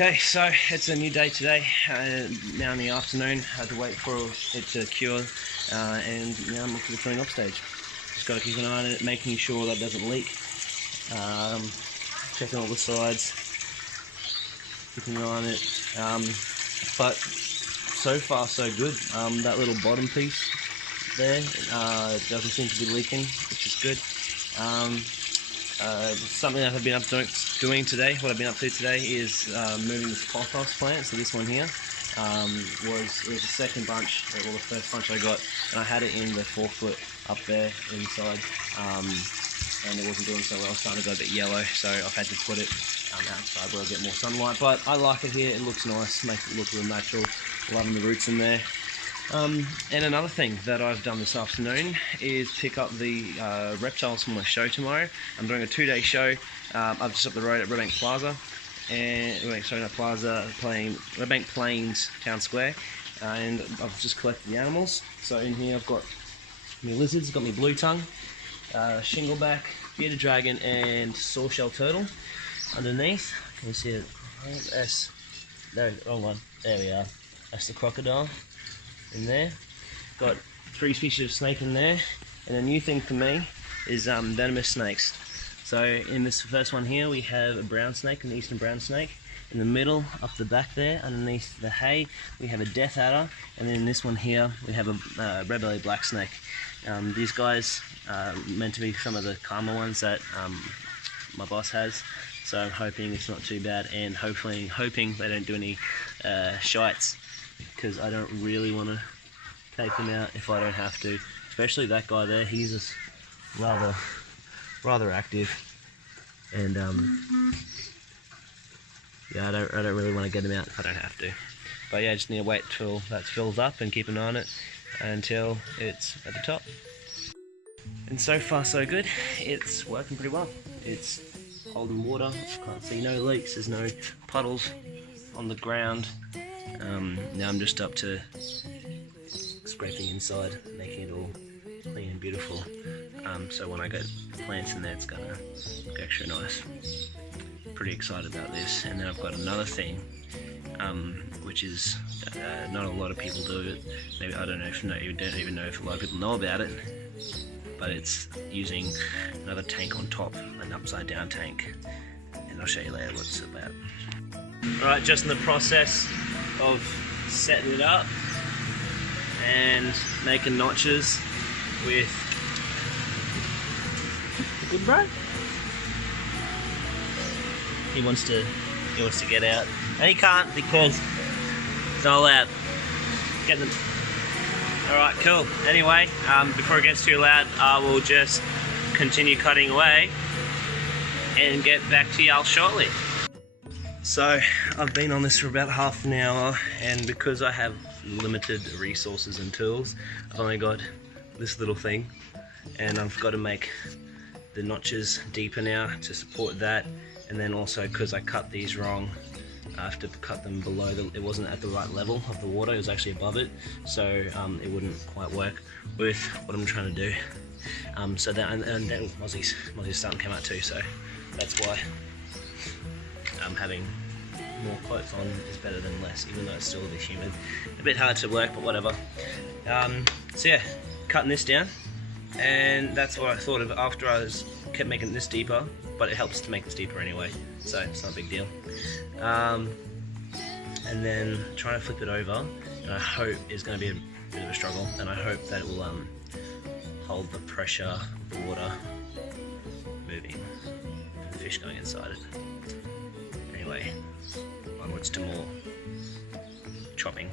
Okay, so it's a new day today. Now in the afternoon, I had to wait for it to cure, and now I'm up to the filling up stage. Just got to keep an eye on it, making sure that it doesn't leak. Checking all the sides, keeping an eye on it. But so far so good. That little bottom piece there doesn't seem to be leaking, which is good. Something that I've been up doing today, what I've been up to today is moving this pothos plant. So this one here was the second bunch, or the first bunch I got, and I had it in the 4-foot up there inside, and it wasn't doing so well, starting to go a bit yellow, so I've had to put it outside where I get more sunlight. But I like it here, it looks nice, makes it look real natural, loving the roots in there. And another thing that I've done this afternoon is pick up the reptiles for my show tomorrow. I'm doing a 2-day show. I'm just up the road at Redbank Plaza, and Redbank Plains Town Square, and I've just collected the animals. So in here I've got my lizards, got my blue tongue, shingleback, bearded dragon, and sawshell turtle. Underneath, can you see it? No, wrong one. There we are. That's the crocodile. In there, got 3 species of snake in there, and a new thing for me is venomous snakes. So in this first one here we have a brown snake, an eastern brown snake. In the middle, up the back there, underneath the hay, we have a death adder, and then in this one here we have a red-bellied black snake. These guys are meant to be some of the calmer ones that my boss has, so I'm hoping it's not too bad, and hoping they don't do any shites, because I don't really want to take them out if I don't have to. Especially that guy there, he's just rather active, and yeah, I don't really want to get him out if I don't have to. But yeah, I just need to wait till that fills up and keep an eye on it until it's at the top. And so far so good. It's working pretty well. It's holding water. Can't see no leaks. There's no puddles on the ground. Now I'm just up to scraping inside, making it all clean and beautiful. So when I get plants in there, it's gonna look extra nice. Pretty excited about this. And then I've got another thing, which is not a lot of people do it. Maybe I don't know if you don't even know if a lot of people know about it. But it's using another tank on top, an upside down tank, and I'll show you later what it's about. Alright, just in the process of setting it up and making notches with good bro. He wants to get out, and he can't because it's not allowed. Get them. Alright, cool. Anyway, before it gets too loud, I will just continue cutting away and get back to y'all shortly. So, I've been on this for about half an hour, and because I have limited resources and tools, I've only got this little thing, and I've got to make the notches deeper now to support that, and then also because I cut these wrong, I have to cut them below, it wasn't at the right level of the water, it was actually above it, so it wouldn't quite work with what I'm trying to do. So that, and then Mozzie's starting to come out too, so that's why having more clothes on is better than less, even though it's still a bit humid. A bit hard to work, but whatever. So yeah, cutting this down, and that's what I thought of after I kept making this deeper, but it helps to make this deeper anyway, so it's not a big deal. And then trying to flip it over, and I hope is going to be a bit of a struggle, and I hope that it will hold the pressure of the water moving and the fish going inside it. Anyway, onwards to more chopping.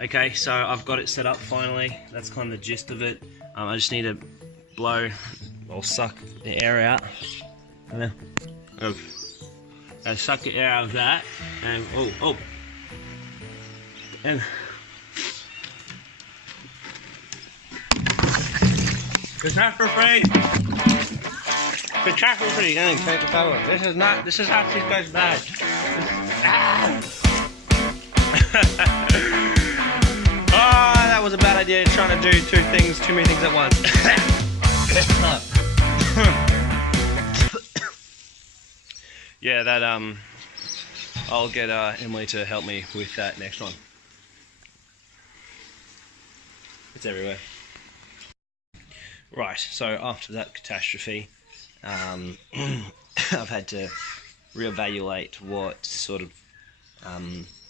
Okay, so I've got it set up finally. That's kind of the gist of it. I just need to blow or suck the air out. I suck the air out of that, and and catastrophe! Catastrophe! Take the cover. This is how shit goes bad. Oh, that was a bad idea trying to do too many things at once. Yeah, that I'll get Emily to help me with that next one. It's everywhere. Right, so after that catastrophe, I've had to reevaluate what sort of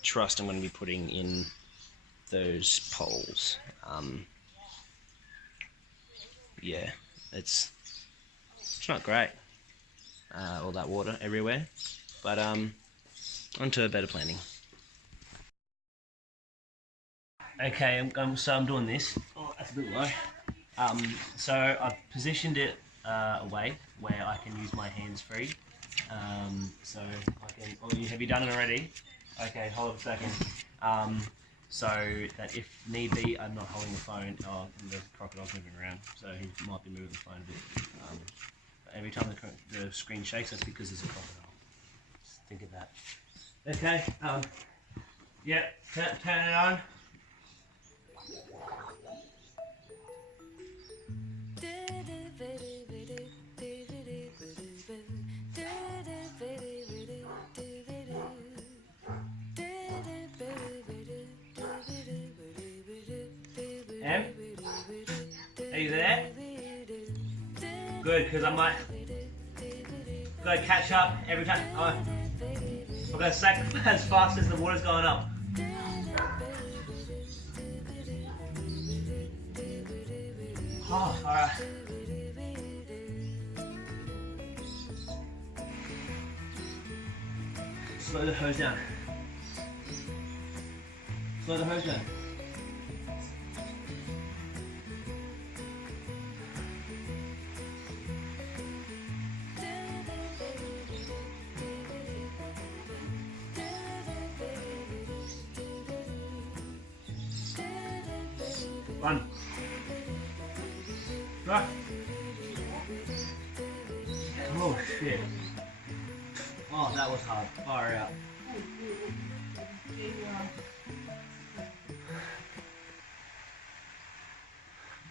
trust I'm going to be putting in those poles. Yeah, it's not great, all that water everywhere, but onto better planning. Okay, so I'm doing this. Oh, that's a bit low. So I've positioned it away where I can use my hands free. So I can. Oh, have you done it already? Okay, hold on a second. So that if need be, I'm not holding the phone. Oh, the crocodile's moving around, so he might be moving the phone a bit. But every time the screen shakes, that's because there's a crocodile. Just think of that. Okay. Yeah. Turn it on. Em? Are you there? Good, because I might go catch up every time. I'm going to sack as fast as the water's going up. Oh, alright. Slow the hose down. Slow the hose down. Run. Run. Oh shit. Oh, that was hard. Far out.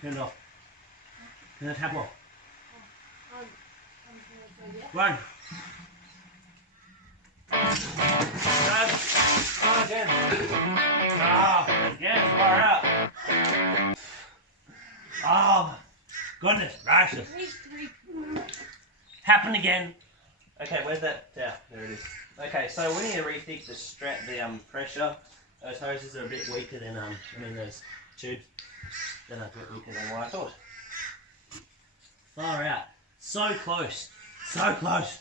Turn it off. Turn the tap off. Run. Run. Oh, again. Oh, again. Far out. Oh, goodness gracious. Happened again. Okay, where's that? Yeah, there it is. Okay, so we need to rethink the pressure. Those hoses are a bit weaker than those tubes. They're a bit weaker than what I thought. Far out. So close. So close.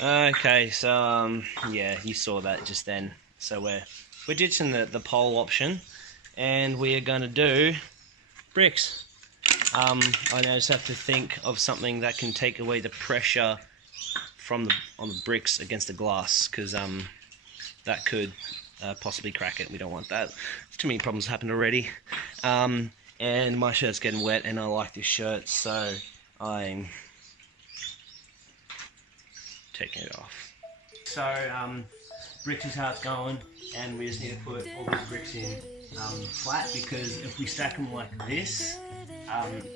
Okay, so yeah, you saw that just then. So we're ditching the pole option, and we are going to do bricks. I now just have to think of something that can take away the pressure on the bricks against the glass, because that could possibly crack it. We don't want that. Too many problems happened already. And my shirt's getting wet, and I like this shirt, so I'm taking it off. So bricks is how it's going, and we just need to put all these bricks in flat, because if we stack them like this,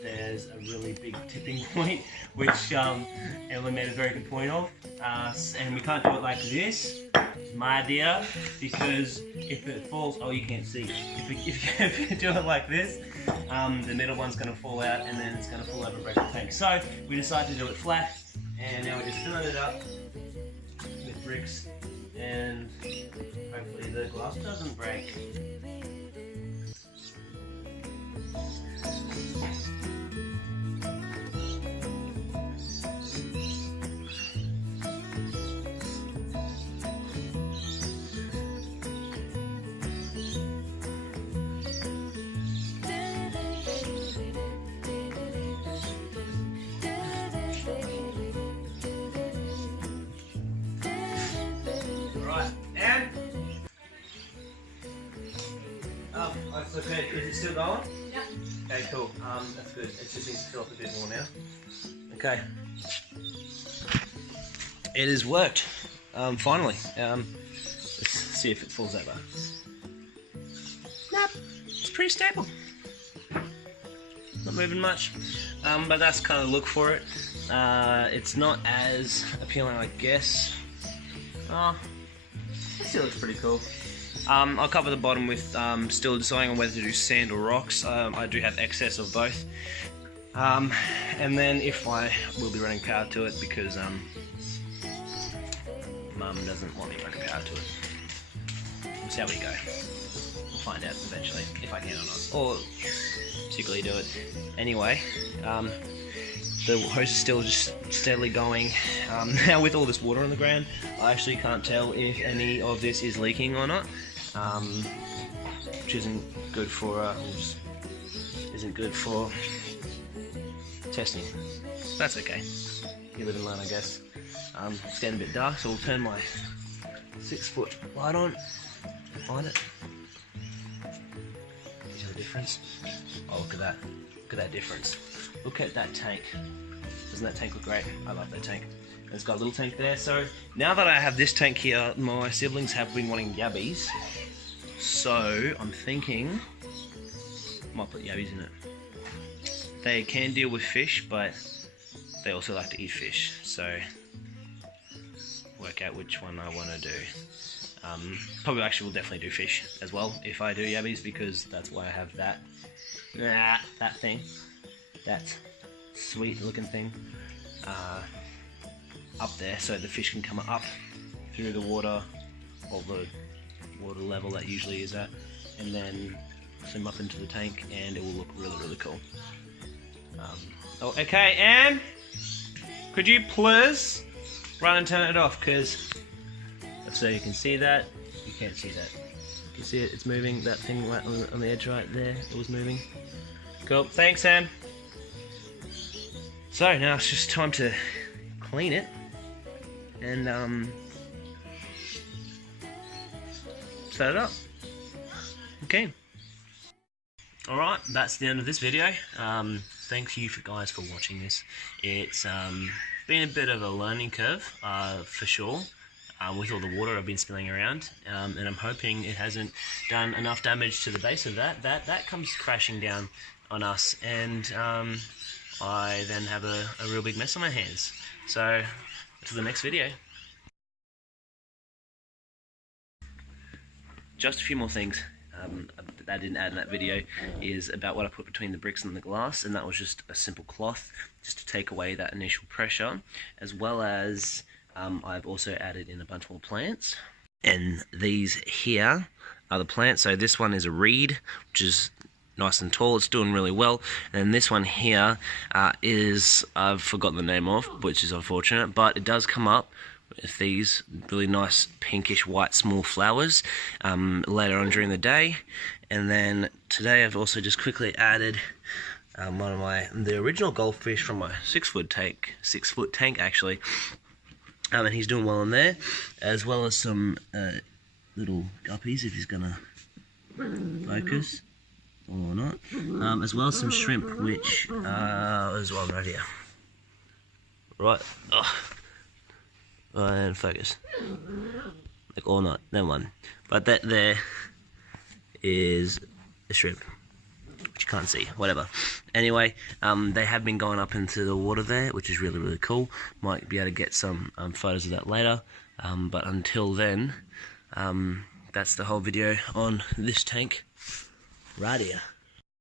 there's a really big tipping point, which Emily made a very good point of, and we can't do it like this. It's my idea, because if it falls, oh, you can't see. If you do it like this, the middle one's going to fall out, and then it's going to fall over break the tank. So we decided to do it flat, and now we're just filling it up with bricks, and hopefully the glass doesn't break. Oh, okay. Is it still going? Yeah. Okay, cool. That's good. It just needs to fill up a bit more now. Okay. It has worked. Finally. Let's see if it falls over. Nope. It's pretty stable. Not moving much. But that's kind of the look for it. It's not as appealing, I guess. Oh, This still looks pretty cool. I'll cover the bottom with still deciding on whether to do sand or rocks. I do have excess of both. And then if I will be running power to it because Mum doesn't want me running power to it. We'll see how we go. We'll find out eventually if I can or not, or secretly do it. Anyway, the hose is still just steadily going. Now with all this water on the ground, I actually can't tell if any of this is leaking or not, which isn't good for testing. That's okay. You live and learn, I guess. It's getting a bit dark, so we'll turn my 6-foot light on. Find it. See the difference? Oh, look at that. Look at that difference. Look at that tank. Doesn't that tank look great? I love that tank. And it's got a little tank there. So now that I have this tank here, my siblings have been wanting yabbies. So I'm thinking I might put yabbies in it. They can deal with fish, but they also like to eat fish. So work out which one I want to do. Probably actually will definitely do fish as well if I do yabbies, because that's why I have that thing, that sweet looking thing up there, so the fish can come up through the water, or the water level that usually is at, and then swim up into the tank, and it will look really, really cool. Oh, okay, Anne, could you please run and turn it off, because so you can see that, you can't see that. You can see it, it's moving, that thing right on the edge right there, it was moving. Cool, thanks Sam. So now it's just time to clean it and set it up. Okay. Alright, that's the end of this video. Thank you guys for watching this. It's been a bit of a learning curve, for sure. With all the water I've been spilling around, and I'm hoping it hasn't done enough damage to the base of that comes crashing down on us, and I then have a real big mess on my hands. So, to the next video. Just a few more things that I didn't add in that video is about what I put between the bricks and the glass, and that was just a simple cloth just to take away that initial pressure, as well as I've also added in a bunch more plants, and these here are the plants. So this one is a reed, which is nice and tall, it's doing really well, and this one here is, I've forgotten the name of, which is unfortunate, but it does come up with these really nice pinkish white small flowers later on during the day. And then today I've also just quickly added one of the original goldfish from my 6-foot tank actually. And he's doing well in there, as well as some little guppies, if he's gonna focus or not, as well as some shrimp, which is one right here. Right, and focus, like or not, then one. But that there is a shrimp, which you can't see, whatever. Anyway, they have been going up into the water there, which is really, really cool. Might be able to get some photos of that later, but until then, that's the whole video on this tank right here.